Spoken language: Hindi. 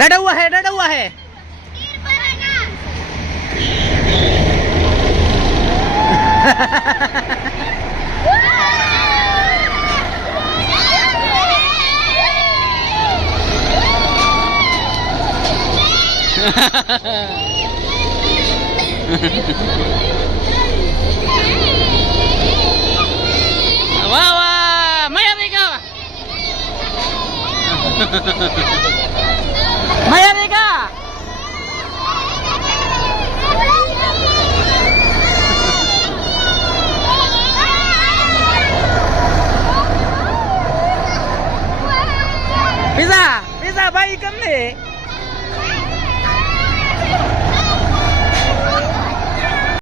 डरा हुआ है, डरा हुआ है। वाह वाह, मैं देखा मैं